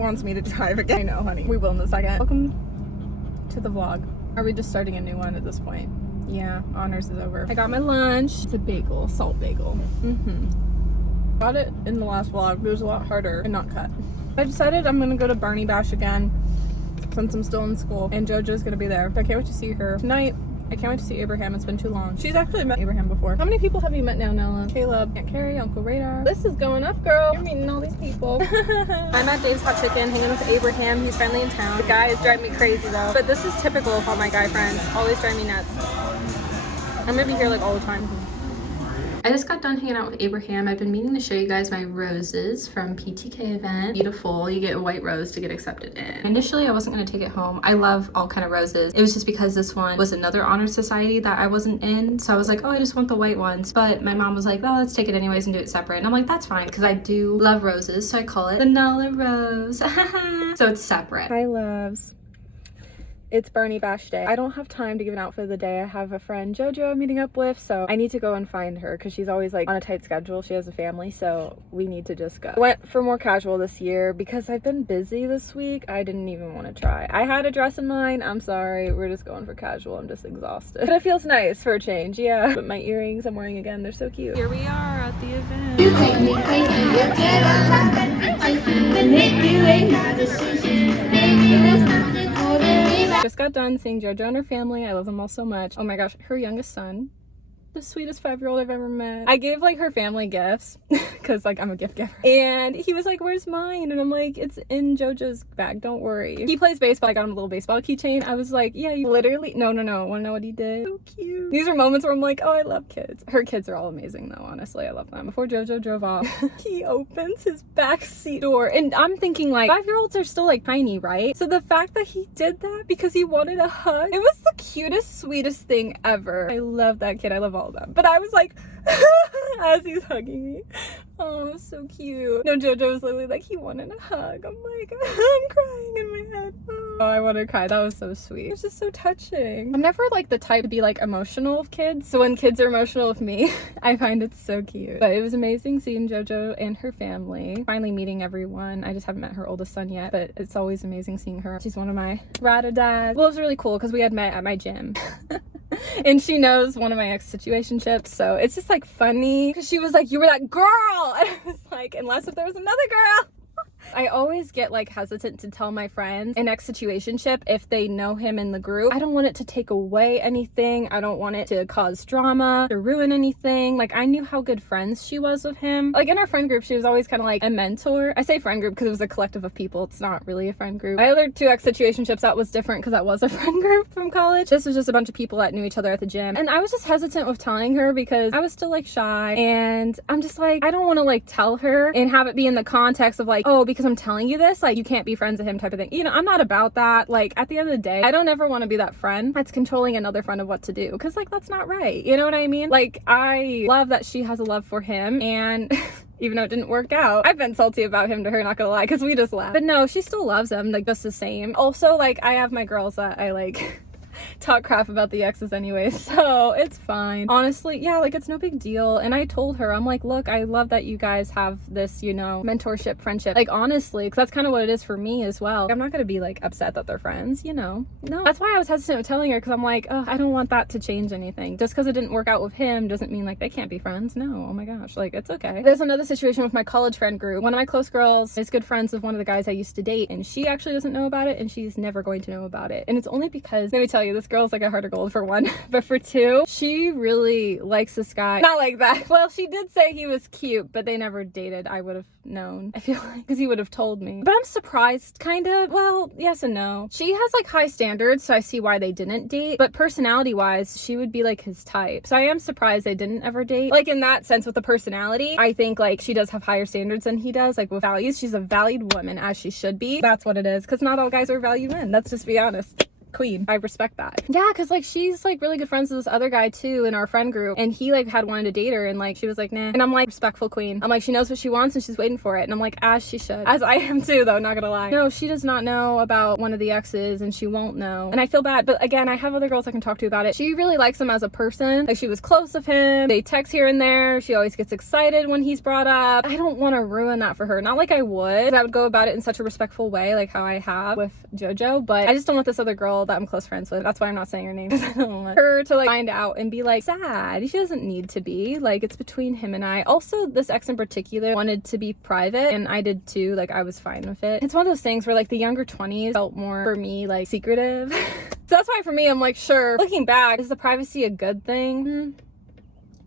wants me to drive again. I know, honey. We will in a second. Welcome to the vlog. Are we just starting a new one at this point? Yeah, honors is over. I got my lunch. It's a bagel, salt bagel. Got it in the last vlog, but it was a lot harder and not cut. I decided I'm gonna go to Barney Bash again since I'm still in school, and JoJo's gonna be there. I can't wait to see her tonight. I can't wait to see Abraham. It's been too long. She's actually met Abraham before. How many people have you met now, Nella? Caleb, Aunt Carrie, Uncle Radar. This is going up, girl. You're meeting all these people. I'm at Dave's Hot Chicken, hanging with Abraham. He's finally in town. The guys drive me crazy though, but this is typical of all my guy friends. Always drive me nuts. I'm gonna be here like all the time. I just got done hanging out with Abraham. I've been meaning to show you guys my roses from PTK event. Beautiful. You get a white rose to get accepted in. Initially, I wasn't going to take it home. I love all kind of roses. It was just because this one was another honor society that I wasn't in. So I was like, oh, I just want the white ones. But my mom was like, oh, let's take it anyways and do it separate. And I'm like, that's fine because I do love roses. So I call it the Nala Rose. So it's separate. Hi, loves. It's Barney Bash Day. I don't have time to give an outfit of the day. I have a friend, JoJo, I'm meeting up with, so I need to go and find her because she's always like on a tight schedule. She has a family, so we need to just go. Went for more casual this year because I've been busy this week. I didn't even want to try. I had a dress in mind. I'm sorry. We're just going for casual. I'm just exhausted. But it feels nice for a change, yeah. But my earrings I'm wearing again, they're so cute. Here we are at the event. You take me crazy. You're dead on Just got done seeing JoJo and her family. I love them all so much. Oh my gosh, her youngest son, the sweetest 5-year-old I've ever met. I gave like her family gifts because like I'm a gift giver. And he was like, where's mine? And I'm like, it's in JoJo's bag, don't worry. He plays baseball. I got him a little baseball keychain. I was like, yeah, you literally, no. Wanna know what he did? So cute. These are moments where I'm like, oh, I love kids. Her kids are all amazing though, honestly. I love them. Before JoJo drove off, he opens his back seat door. And I'm thinking like 5-year-olds are still like tiny, right? So the fact that he did that because he wanted a hug, it was the cutest, sweetest thing ever. I love that kid. I love all of them. But I was like, as he's hugging me, oh, so cute. No, JoJo was literally like, he wanted a hug. I'm like, I'm crying in my head. Oh, I want to cry. That was so sweet. It was just so touching. I'm never like the type to be like emotional with kids. So when kids are emotional with me, I find it so cute. But it was amazing seeing JoJo and her family. Finally meeting everyone. I just haven't met her oldest son yet, but it's always amazing seeing her. She's one of my rada dads. Well, it was really cool because we had met at my gym. And she knows one of my ex-situationships, so it's just like funny because she was like, you were that girl, and I was like, unless if there was another girl. I always get like hesitant to tell my friends an ex-situationship if they know him in the group. I don't want it to take away anything. I don't want it to cause drama or ruin anything. Like I knew how good friends she was with him. Like in our friend group, she was always kind of like a mentor. I say friend group because it was a collective of people. It's not really a friend group. My other 2 ex-situationships, that was different because that was a friend group from college. This was just a bunch of people that knew each other at the gym. And I was just hesitant with telling her because I was still like shy. And I'm just like, I don't want to like tell her and have it be in the context of like, oh, because I'm telling you this, like you can't be friends with him type of thing. You know, I'm not about that. Like at the end of the day, I don't ever want to be that friend that's controlling another friend of what to do because like that's not right. You know what I mean? Like I love that she has a love for him, and even though it didn't work out, I've been salty about him to her, not gonna lie, because we just laughed. But no, she still loves him like just the same. Also, like I have my girls that I like talk crap about the exes anyway, so it's fine. Honestly, yeah, like it's no big deal. And I told her, I'm like, look, I love that you guys have this, you know, mentorship, friendship. Like honestly, because that's kind of what it is for me as well. I'm not gonna be like upset that they're friends, you know. No, that's why I was hesitant with telling her, because I'm like, oh, I don't want that to change anything. Just because it didn't work out with him doesn't mean like they can't be friends. No, oh my gosh, like it's okay. There's another situation with my college friend group. One of my close girls is good friends with one of the guys I used to date, and she actually doesn't know about it, and she's never going to know about it. And it's only because, let me tell you, this girl's like a heart of gold for one, but for 2, she really likes this guy. Not like that. Well, she did say he was cute, but they never dated. I would have known, I feel like, because he would have told me. But I'm surprised, kind of. Well, yes and no. She has like high standards, so I see why they didn't date, but personality wise, she would be like his type. So I am surprised they didn't ever date. Like in that sense with the personality, I think like she does have higher standards than he does, like with values. She's a valued woman, as she should be. That's what it is, because not all guys are value men. Let's just be honest. queen. I respect that. Yeah, because like she's like really good friends with this other guy too in our friend group, and he like had wanted to date her, and like she was like nah, and I'm like, respectful queen. I'm like, she knows what she wants and she's waiting for it, and I'm like, as she should, as I am too though, not gonna lie. No, she does not know about one of the exes, and she won't know, and I feel bad, but again, I have other girls I can talk to about it. She really likes him as a person. Like, she was close with him, they text here and there, she always gets excited when he's brought up. I don't want to ruin that for her, not like I would. I would go about it in such a respectful way, like how I have with JoJo, but I just don't want this other girl that I'm close friends with, that's why I'm not saying her name, because I don't want her to like find out and be like sad. She doesn't need to be, like, it's between him and I. Also, this ex in particular wanted to be private, and I did too. Like, I was fine with it. It's one of those things where like the younger 20s felt more for me like secretive. So that's why for me, I'm like, sure, looking back, is the privacy a good thing?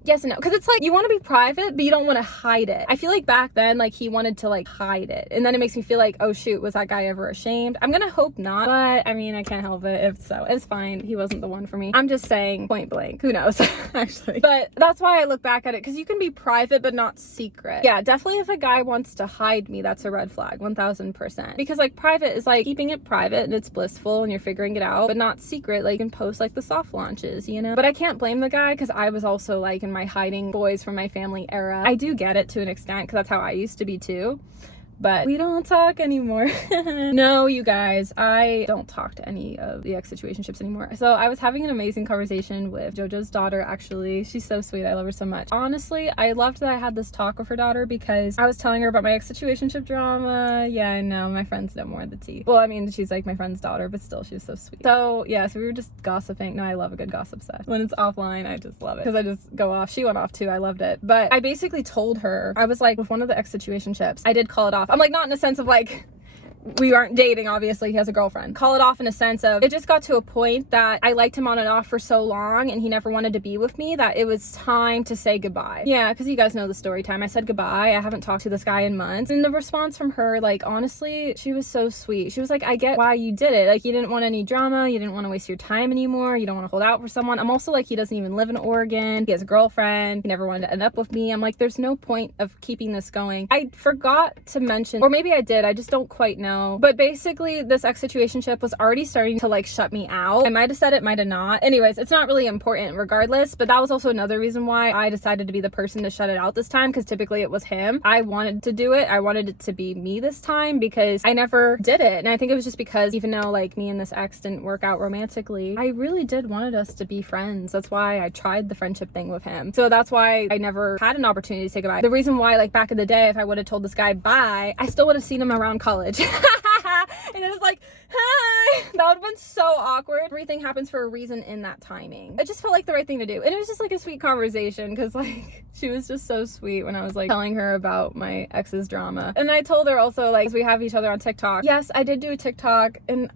Yes and no, because it's like you want to be private but you don't want to hide it. I feel like back then like he wanted to like hide it, and then it makes me feel like, oh shoot, was that guy ever ashamed? I'm gonna hope not, but I mean, I can't help it if so. It's fine, he wasn't the one for me. I'm just saying, point blank, who knows? Actually, but that's why I look back at it, because you can be private but not secret. Yeah, definitely if a guy wants to hide me, that's a red flag, 1000%, because like private is like keeping it private and it's blissful and you're figuring it out, but not secret. Like, you can post like the soft launches, you know. But I can't blame the guy, because I was also like in my hiding boys from my family era. I do get it to an extent, because that's how I used to be too, but we don't talk anymore. No, you guys, I don't talk to any of the ex situationships anymore. So I was having an amazing conversation with JoJo's daughter, actually. She's so sweet, I love her so much. Honestly, I loved that I had this talk with her daughter, because I was telling her about my ex situationship drama. Yeah, I know, my friends know more of the tea. Well, I mean, she's like my friend's daughter, but still, she's so sweet. So yeah, so we were just gossiping. No, I love a good gossip set. When it's offline, I just love it, because I just go off. She went off too, I loved it. But I basically told her, I was like, with one of the ex situationships, I did call it off. I'm like, not in a sense of like, we aren't dating, obviously, he has a girlfriend. Call it off in a sense of, it just got to a point that I liked him on and off for so long and he never wanted to be with me that it was time to say goodbye. Yeah, because you guys know the story time. I said goodbye. I haven't talked to this guy in months. And the response from her, like, honestly, she was so sweet. She was like, I get why you did it. Like, you didn't want any drama. You didn't want to waste your time anymore. You don't want to hold out for someone. I'm also like, he doesn't even live in Oregon. He has a girlfriend. He never wanted to end up with me. I'm like, there's no point of keeping this going. I forgot to mention, or maybe I did, I just don't quite know. But basically, this ex situationship was already starting to like shut me out. I might have said it, might have not. Anyways, it's not really important regardless, but that was also another reason why I decided to be the person to shut it out this time, because typically it was him. I wanted to do it. I wanted it to be me this time, because I never did it. And I think it was just because even though like me and this ex didn't work out romantically, I really did wanted us to be friends. That's why I tried the friendship thing with him. So that's why I never had an opportunity to say goodbye. The reason why, like, back in the day, if I would have told this guy bye, I still would have seen him around college. And it was like, hi, that would have been so awkward. Everything happens for a reason in that timing. It just felt like the right thing to do, and it was just like a sweet conversation, because like she was just so sweet when I was like telling her about my ex's drama. And I told her also, like, we have each other on TikTok. Yes, I did do a TikTok, and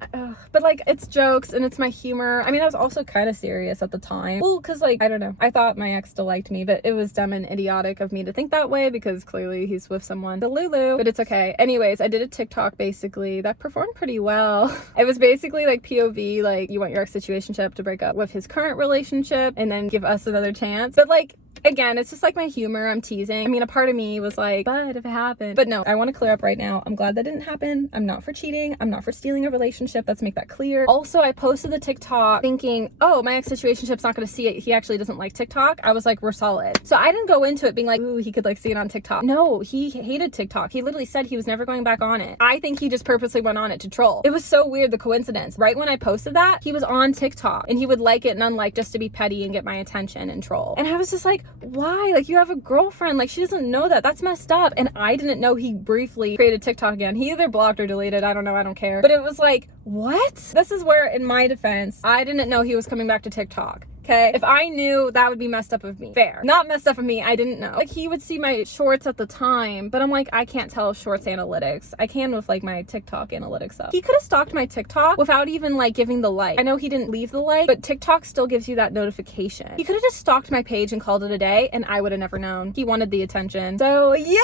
but like, it's jokes and it's my humor. I mean, I was also kind of serious at the time, well, because like, I don't know, I thought my ex still liked me, but it was dumb and idiotic of me to think that way, because clearly he's with someone, the Lulu, but it's okay. Anyways, I did a TikTok basically that performed pretty well. It was basically like POV, like, you want your ex situationship to break up with his current relationship and then give us another chance. But like, again, it's just like my humor. I'm teasing. I mean, a part of me was like, but if it happened. But no, I want to clear up right now. I'm glad that didn't happen. I'm not for cheating. I'm not for stealing a relationship. Let's make that clear. Also, I posted the TikTok thinking, oh, my ex situationship's not going to see it. He actually doesn't like TikTok. I was like, we're solid. So I didn't go into it being like, ooh, he could like see it on TikTok. No, he hated TikTok. He literally said he was never going back on it. I think he just purposely went on it to troll. It was so weird, the coincidence. Right when I posted that, he was on TikTok and he would like it and unlike just to be petty and get my attention and troll. And I was just like, why? Like, you have a girlfriend. Like, she doesn't know that. That's messed up. And I didn't know he briefly created TikTok again. He either blocked or deleted. I don't know. I don't care. But it was like, what? This is where, in my defense, I didn't know he was coming back to TikTok. Okay, if I knew, that would be messed up of me. Fair. Not messed up of me, I didn't know. Like, he would see my shorts at the time, but I'm like, I can't tell shorts analytics. I can with like my TikTok analytics up. He could have stalked my TikTok without even like giving the like. I know he didn't leave the like, but TikTok still gives you that notification. He could have just stalked my page and called it a day, and I would have never known. He wanted the attention. So yeah.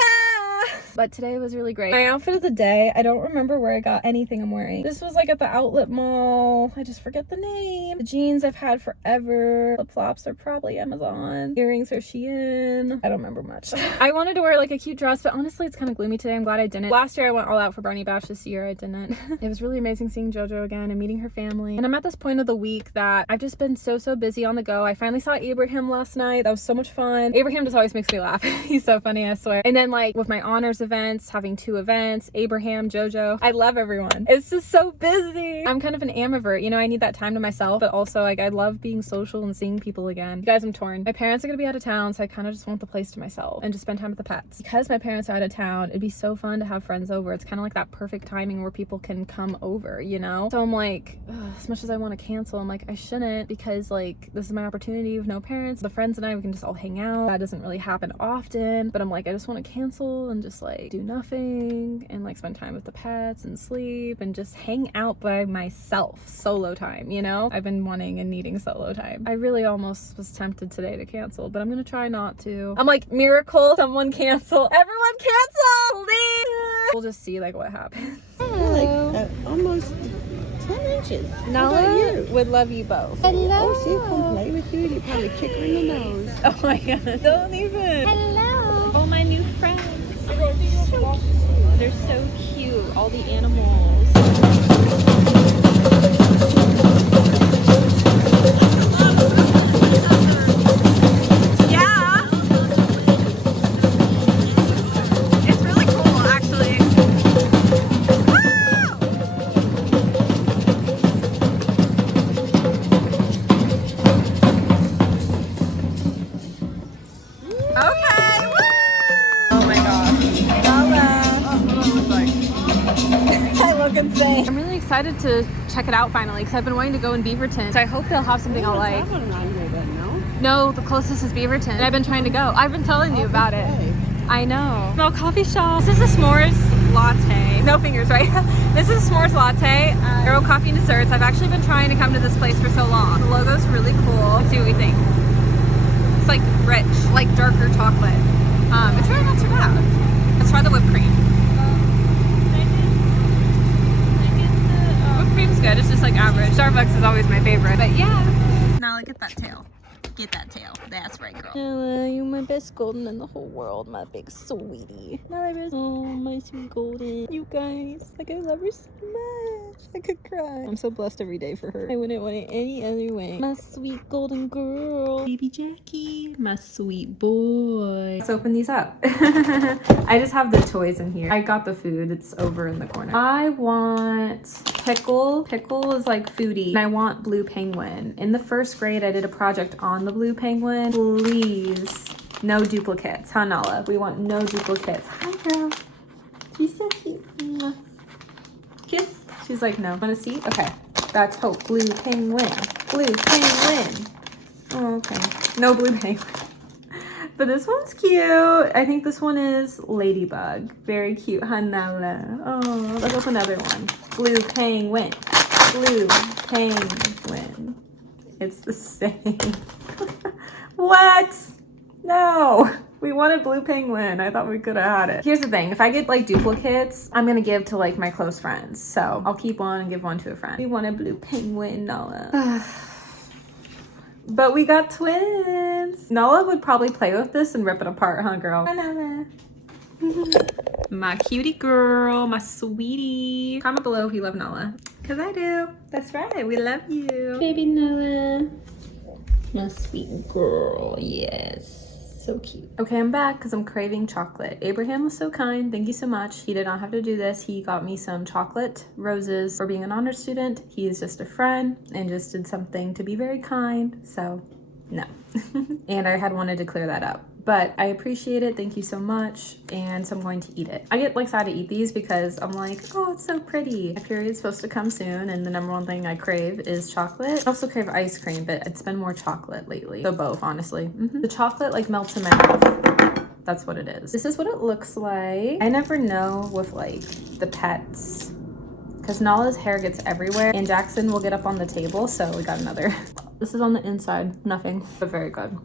But today was really great. My outfit of the day, I don't remember where I got anything I'm wearing. This was like at the outlet mall. I just forget the name. The jeans I've had forever. Flip-flops are probably Amazon. Earrings are Shein. I don't remember much. I wanted to wear like a cute dress, but honestly it's kind of gloomy today. I'm glad I didn't. Last year I went all out for Barney Bash. This year I didn't. It was really amazing seeing JoJo again and meeting her family. And I'm at this point of the week that I've just been so busy on the go. I finally saw Abraham last night. That was so much fun. Abraham just always makes me laugh. He's so funny, I swear. And then like with my honors events, having 2 events, Abraham, JoJo, I love everyone. It's just so busy. I'm kind of an ambivert, you know, I need that time to myself, but also like I love being social and seeing people again. You guys, I'm torn. My parents are gonna be out of town, so I kind of just want the place to myself and just spend time with the pets. Because my parents are out of town, it'd be so fun to have friends over. It's kind of like that perfect timing where people can come over, you know? So I'm like, as much as I want to cancel, I'm like, I shouldn't, because like this is my opportunity with no parents. The friends and I, we can just all hang out. That doesn't really happen often, but I'm like, I just want to cancel and just like do nothing and like spend time with the pets and sleep and just hang out by myself. Solo time, you know? I've been wanting and needing solo time. I really almost was tempted today to cancel, but I'm gonna try not to. I'm like, miracle, someone cancel. Everyone cancel, please. We'll just see like what happens. Like almost 10 inches. Nala would love you both. Hello. Oh, she'll come play with you. You probably kick her in the nose. Oh my god, don't even. Hello. All my new friends. They're so cute. All the animals. I'm really excited to check it out finally because I've been wanting to go in Beaverton. So I hope they'll have something I'll like. No, the closest is Beaverton. And I've been trying to go. I've been telling you about it. I know. No coffee shop. This is a s'mores latte. No fingers, right? This is a s'mores latte. Arrow coffee and desserts. I've actually been trying to come to this place for so long. The logo's really cool. Let's see what we think. It's like rich, like darker chocolate. It's really not too bad. Let's try the whipped cream. Cream's good. It's just like average. Starbucks is always my favorite. But yeah. Now look at that tail. Get that tail. That's right, girl. Nala, you're my best golden in the whole world, my big sweetie. Nala, oh, my sweet golden. You guys, like I love her so much. I could cry. I'm so blessed every day for her. I wouldn't want it any other way. My sweet golden girl. Baby Jackie, my sweet boy. Let's open these up. I just have the toys in here. I got the food. It's over in the corner. I want pickle. Pickle is like foodie. And I want blue penguin. In the first grade, I did a project on the blue penguin. Please, no duplicates, huh, Nala? We want no duplicates. Hi, girl. She's so cute. Kiss. She's like, no. Want to see? Okay. That's hope. Blue penguin. Blue penguin. Oh, okay. No blue penguin. But this one's cute. I think this one is Ladybug. Very cute, huh, Nala? Oh, let's open another one. Blue penguin. Blue penguin. It's the same. What? No. We wanted blue penguin. I thought we could have had it. Here's the thing. If I get like duplicates, I'm going to give to like my close friends. So I'll keep one and give one to a friend. We wanted blue penguin, Nala. But we got twins. Nala would probably play with this and rip it apart, huh, girl? Hi, Nala. My cutie girl, my sweetie. Comment below if you love Nala. Because I do. That's right. We love you. Baby Nala. My sweet girl. Yes. So cute. Okay, I'm back because I'm craving chocolate. Abraham was so kind. Thank you so much. He did not have to do this. He got me some chocolate roses for being an honor student. He is just a friend and just did something to be very kind. So, no. And I had wanted to clear that up. But I appreciate it. Thank you so much. And so I'm going to eat it. I get like sad to eat these because I'm like, oh, it's so pretty. My period's supposed to come soon. And the number one thing I crave is chocolate. I also crave ice cream, but it's been more chocolate lately. So both, honestly. The chocolate like melts in my mouth. That's what it is. This is what it looks like. I never know with like the pets because Nala's hair gets everywhere and Jackson will get up on the table. So we got another. This is on the inside. Nothing, but very good.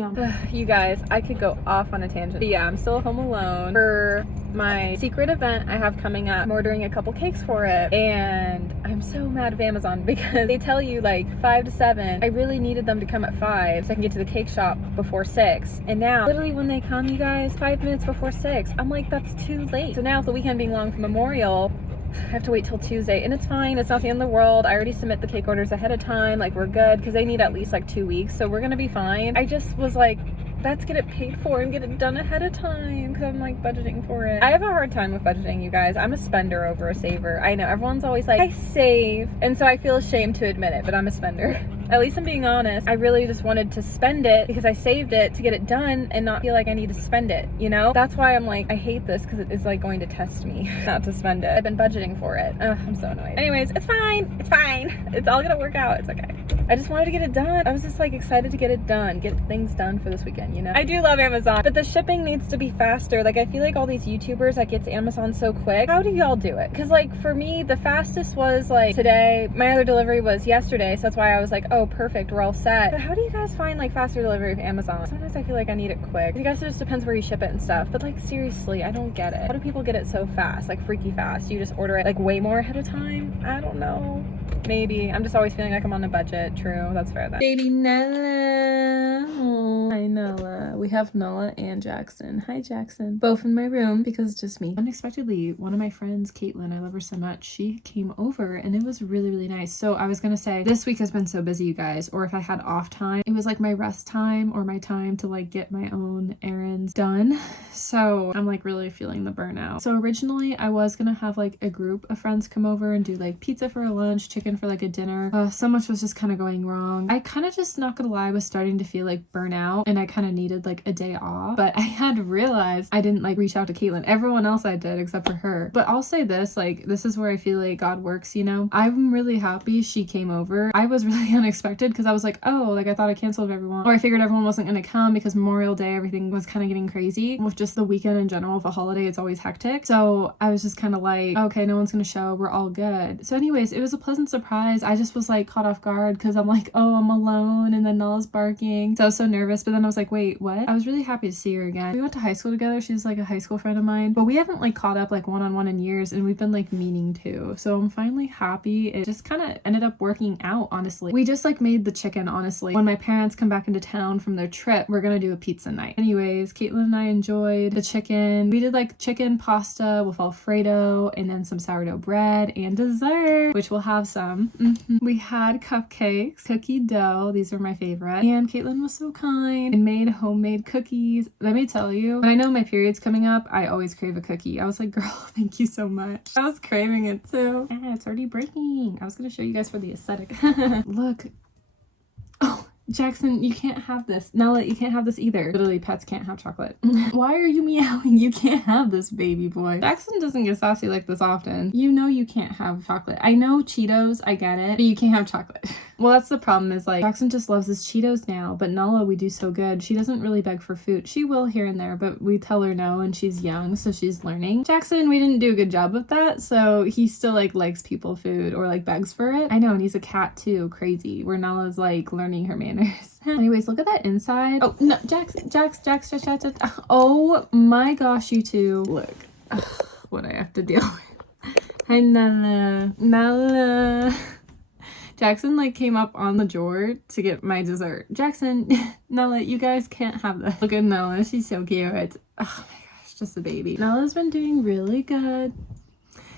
Yeah. You guys, I could go off on a tangent. But yeah, I'm still home alone. For my secret event I have coming up, I'm ordering a couple cakes for it. And I'm so mad at Amazon because they tell you like 5 to 7. I really needed them to come at 5 so I can get to the cake shop before 6. And now, literally when they come, you guys, 5 minutes before 6, I'm like, that's too late. So now with the weekend being long for Memorial, I have to wait till Tuesday, and it's fine. It's not the end of the world. I already submit the cake orders ahead of time. Like, we're good because they need at least like 2 weeks, so we're gonna be fine. I just was like, let's get it paid for and get it done ahead of time because I'm like budgeting for it. I have a hard time with budgeting, you guys. I'm a spender over a saver. I know everyone's always like, I save, and so I feel ashamed to admit it, but I'm a spender. At least I'm being honest. I really just wanted to spend it because I saved it to get it done and not feel like I need to spend it, you know? That's why I'm like, I hate this because it is like going to test me not to spend it. I've been budgeting for it. Ugh, I'm so annoyed. Anyways, it's fine. It's fine. It's all gonna work out. It's okay. I just wanted to get it done. I was just like excited to get it done, get things done for this weekend, you know? I do love Amazon, but the shipping needs to be faster. Like, I feel like all these YouTubers that get to Amazon so quick, how do y'all do it? Because like for me, the fastest was like today. My other delivery was yesterday, so that's why I was like, oh, perfect, we're all set. But how do you guys find like faster delivery of Amazon? Sometimes I feel like I need it quick. I guess it just depends where you ship it and stuff, but like seriously, I don't get it. How do people get it so fast, like freaky fast? You just order it like way more ahead of time? I don't know. Maybe. I'm just always feeling like I'm on a budget. True, that's fair then. Baby Nella. Aww. Hi Nella. We have Nella and Jackson. Hi Jackson. Both in my room because it's just me. Unexpectedly, one of my friends, Caitlin, I love her so much, she came over and it was really, really nice. So I was gonna say, this week has been so busy, you guys, or if I had off time, it was like my rest time or my time to like get my own errands done. So I'm like really feeling the burnout. So originally I was gonna have like a group of friends come over and do like pizza for a lunch, chicken for like a dinner. So much was just kind of going wrong. I kind of just, not gonna lie, was starting to feel like burnout and I kind of needed like a day off, but I had realized I didn't like reach out to Caitlin. Everyone else I did except for her. But I'll say this, like, this is where I feel like God works, you know? I'm really happy she came over. I was really unexpected because I was like, oh, like I thought I canceled everyone, or I figured everyone wasn't gonna come because Memorial Day, everything was kind of getting crazy. With just the weekend in general, with a holiday, it's always hectic. So I was just kind of like, okay, no one's gonna show, we're all good. So anyways, it was a pleasant surprise. I just was like caught off guard because I'm like, oh, I'm alone, and then Nala's barking. So I was so nervous, but then I was like, wait, what? I was really happy to see her again. We went to high school together. She's like a high school friend of mine, but we haven't like caught up like one-on-one in years, and we've been like meaning to. So I'm finally happy. It just kind of ended up working out, honestly. We just like made the chicken, honestly. When my parents come back into town from their trip, we're gonna do a pizza night. Anyways, Caitlin and I enjoyed the chicken. We did like chicken pasta with Alfredo and then some sourdough bread and dessert, which we'll have some. We had cupcakes, cookie dough. These are my favorite. And Caitlin was so kind and made homemade cookies. Let me tell you, when I know my period's coming up, I always crave a cookie. I was like, girl, thank you so much. I was craving it too. Ah, it's already breaking. I was gonna show you guys for the aesthetic. Look. Oh, Jackson, you can't have this. Nella, you can't have this either. Literally, pets can't have chocolate. Why are you meowing? You can't have this, baby boy. Jackson doesn't get sassy like this often. You know you can't have chocolate. I know Cheetos, I get it, but you can't have chocolate. Well, that's the problem, is like Jackson just loves his Cheetos now, but Nala, we do so good. She doesn't really beg for food. She will here and there, but we tell her no, and she's young, so she's learning. Jackson, we didn't do a good job with that, so he still like likes people food or like begs for it. I know, and he's a cat too, crazy, where Nala's like learning her manners. Anyways, look at that inside. Oh, no, Jax. Oh my gosh, you two. Look, what I have to deal with. Hi, Nala. Jackson like came up on the drawer to get my dessert. Jackson, Nala, you guys can't have this. Look at Nala, she's so cute. Oh my gosh, just a baby. Nala's been doing really good.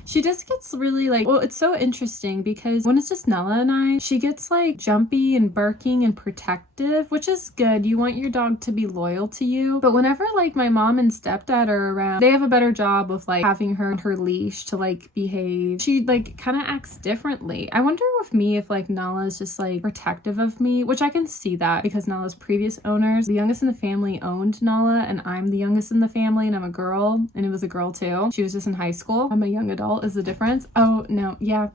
She just gets really like, well, it's so interesting because when it's just Nella and I, she gets like jumpy and barking and protective, which is good. You want your dog to be loyal to you. But whenever like my mom and stepdad are around, they have a better job of like having her on her leash to like behave. She like kind of acts differently. I wonder with me if like Nala is just like protective of me, which I can see that because Nala's previous owners, the youngest in the family owned Nala, and I'm the youngest in the family, and I'm a girl, and it was a girl too. She was just in high school. I'm a young adult is the difference. Oh no, yeah,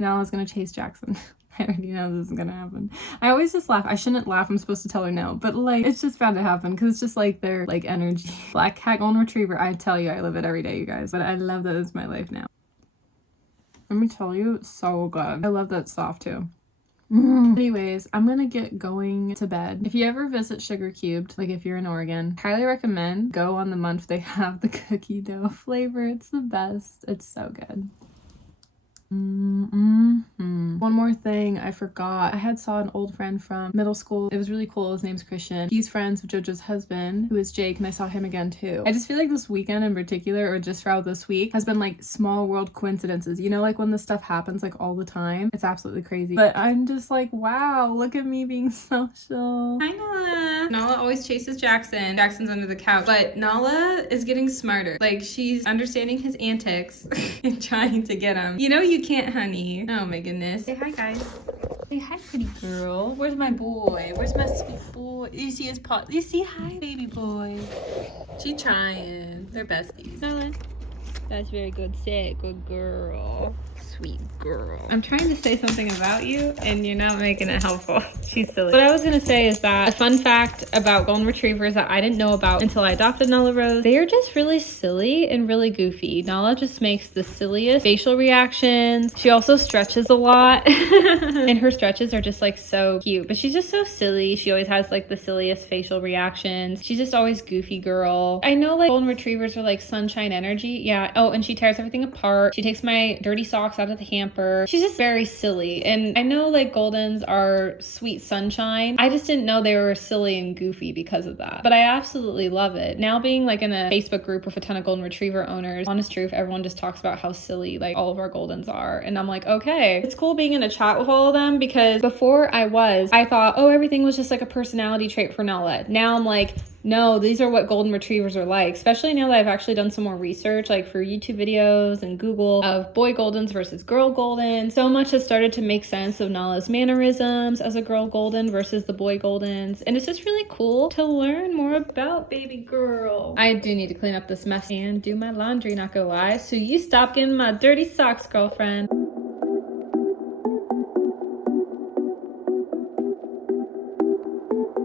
Nala's gonna chase Jackson. I already know this is gonna happen. I always just laugh. I shouldn't laugh. I'm supposed to tell her no, but like it's just bound to happen because it's just like their like energy. Black cat golden retriever. I tell you, I live it every day, you guys. But I love that it's my life now. Let me tell you, it's so good. I love that it's soft too. Anyways, I'm gonna get going to bed. If you ever visit Sugar Cubed, like if you're in Oregon, highly recommend go on the month they have the cookie dough flavor. It's the best. It's so good. One more thing I forgot. I had saw an old friend from middle school. It was really cool. His name's Christian. He's friends with JoJo's husband, who is Jake, and I saw him again too. I just feel like this weekend in particular, or just throughout this week, has been like small world coincidences. You know, like when this stuff happens like all the time. It's absolutely crazy. But I'm just like, wow, look at me being social. Hi, Nala. Nala always chases Jackson. Jackson's under the couch. But Nala is getting smarter. Like, she's understanding his antics and trying to get him. You know you can't, honey. Oh my goodness. Say hi, guys. Say hi, pretty girl. Where's my boy? Where's my sweet boy? You see his paw? You see, hi, baby boy. She trying. They're besties. Nala. That's very good. Say it, good girl. Sweet girl. I'm trying to say something about you and you're not making it helpful. She's silly. What I was gonna say is that a fun fact about golden retrievers that I didn't know about until I adopted Nala Rose, they are just really silly and really goofy. Nala just makes the silliest facial reactions. She also stretches a lot and her stretches are just like so cute, but she's just so silly. She always has like the silliest facial reactions. She's just always goofy girl. I know like golden retrievers are like sunshine energy. Yeah. Oh, and she tears everything apart. She takes my dirty socks out of the hamper. She's just very silly. And I know like Goldens are sweet sunshine. I just didn't know they were silly and goofy because of that. But I absolutely love it. Now being like in a Facebook group with a ton of golden retriever owners, honest truth, everyone just talks about how silly like all of our Goldens are. And I'm like, okay. It's cool being in a chat with all of them because before I thought, oh, everything was just like a personality trait for Nala. Now I'm like, no, these are what golden retrievers are like, especially now that I've actually done some more research, like for YouTube videos and Google of boy Goldens versus girl Goldens. So much has started to make sense of Nala's mannerisms as a girl Golden versus the boy Goldens. And it's just really cool to learn more about baby girl. I do need to clean up this mess and do my laundry, not gonna lie. So you stop getting my dirty socks, girlfriend.